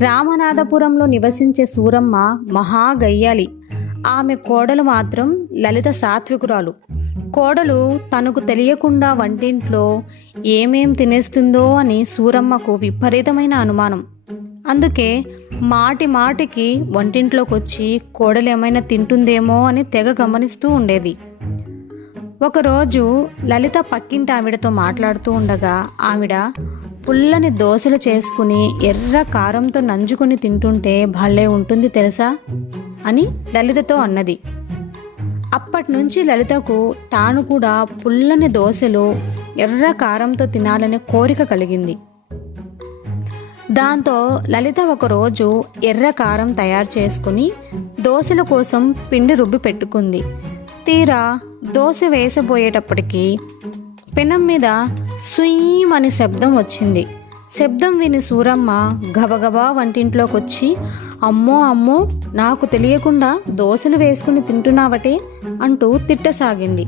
రామనాథపురంలో నివసించే సూరమ్మ మహాగయ్యాలి. ఆమె కోడలు మాత్రం లలిత సాత్వికురాలు. కోడలు తనకు తెలియకుండా వంటింట్లో ఏమేం తినేస్తుందో అని సూరమ్మకు విపరీతమైన అనుమానం. అందుకే మాటి మాటికి వంటింట్లోకి వచ్చి కోడలు ఏమైనా తింటుందేమో అని తెగ గమనిస్తూ ఉండేది. ఒకరోజు లలిత పక్కింటి ఆవిడతో మాట్లాడుతూ ఉండగా ఆవిడ పుల్లని దోశలు చేసుకుని ఎర్ర కారంతో నంజుకుని తింటుంటే భలే ఉంటుంది తెలుసా? అని లలితతో అన్నది. అప్పటి నుంచి లలితకు తాను కూడా పుల్లని దోశలు ఎర్ర కారంతో తినాలనే కోరిక కలిగింది. దాంతో లలిత ఒకరోజు ఎర్ర కారం తయారు చేసుకుని దోశల కోసం పిండి రుబ్బి పెట్టుకుంది. తీరా దోశ వేసబోయేటప్పటికి పెనం మీద సుయీం అనే శబ్దం వచ్చింది. శబ్దం విని సూరమ్మ గబగబా వంటింట్లోకి వచ్చి అమ్మో అమ్మో నాకు తెలియకుండా దోశలు వేసుకుని తింటున్నావటే అంటూ తిట్టసాగింది.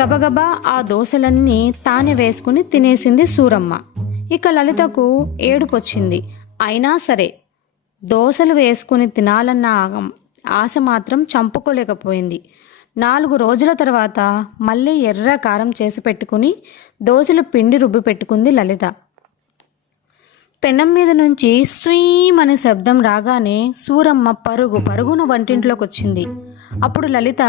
గబగబా ఆ దోశలన్నీ తానే వేసుకుని తినేసింది సూరమ్మ. ఇక లలితకు ఏడుపొచ్చింది. అయినా సరే దోశలు వేసుకుని తినాలన్న ఆగం- ఆశ మాత్రం చంపుకోలేకపోయింది. నాలుగు రోజుల తర్వాత మళ్ళీ ఎర్ర కారం చేసి పెట్టుకుని దోశలు పిండి రుబ్బి పెట్టుకుంది లలిత. పెనం మీద నుంచి స్వీమ్ అనే శబ్దం రాగానే సూరమ్మ పరుగు పరుగున వంటింట్లోకి వచ్చింది అప్పుడు లలిత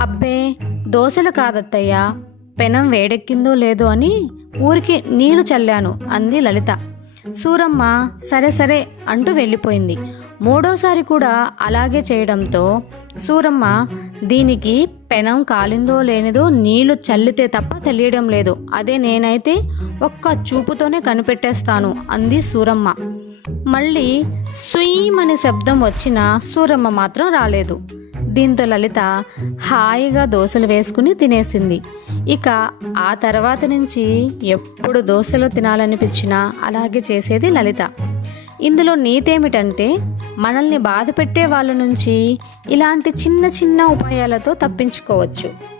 అబ్బే దోశలు కాదత్తయ్యా పెనం వేడెక్కిందో లేదో అని ఊరికి నీళ్ళు చల్లాను అంది లలిత. సూరమ్మ సరే సరే అంటూ వెళ్ళిపోయింది. మూడోసారి కూడా అలాగే చేయడంతో సూరమ్మ దీనికి పెనం కాలిందో లేనిదో నీళ్ళు చల్లితే తప్ప తెలియడం లేదు. అదే నేనైతే ఒక్క చూపుతోనే కనిపెట్టేస్తాను అంది సూరమ్మ. మళ్ళీ సుయీమ్ అనే శబ్దం వచ్చినా సూరమ్మ మాత్రం రాలేదు. దీంతో లలిత హాయిగా దోశలు వేసుకుని తినేసింది. ఇక ఆ తర్వాత నుంచి ఎప్పుడు దోశలు తినాలనిపించినా అలాగే చేసేది లలిత. ఇందులో నీతేమిటంటే మనల్ని బాధ పెట్టే వాళ్ళ నుంచి ఇలాంటి చిన్న చిన్న ఉపాయాలతో తప్పించుకోవచ్చు.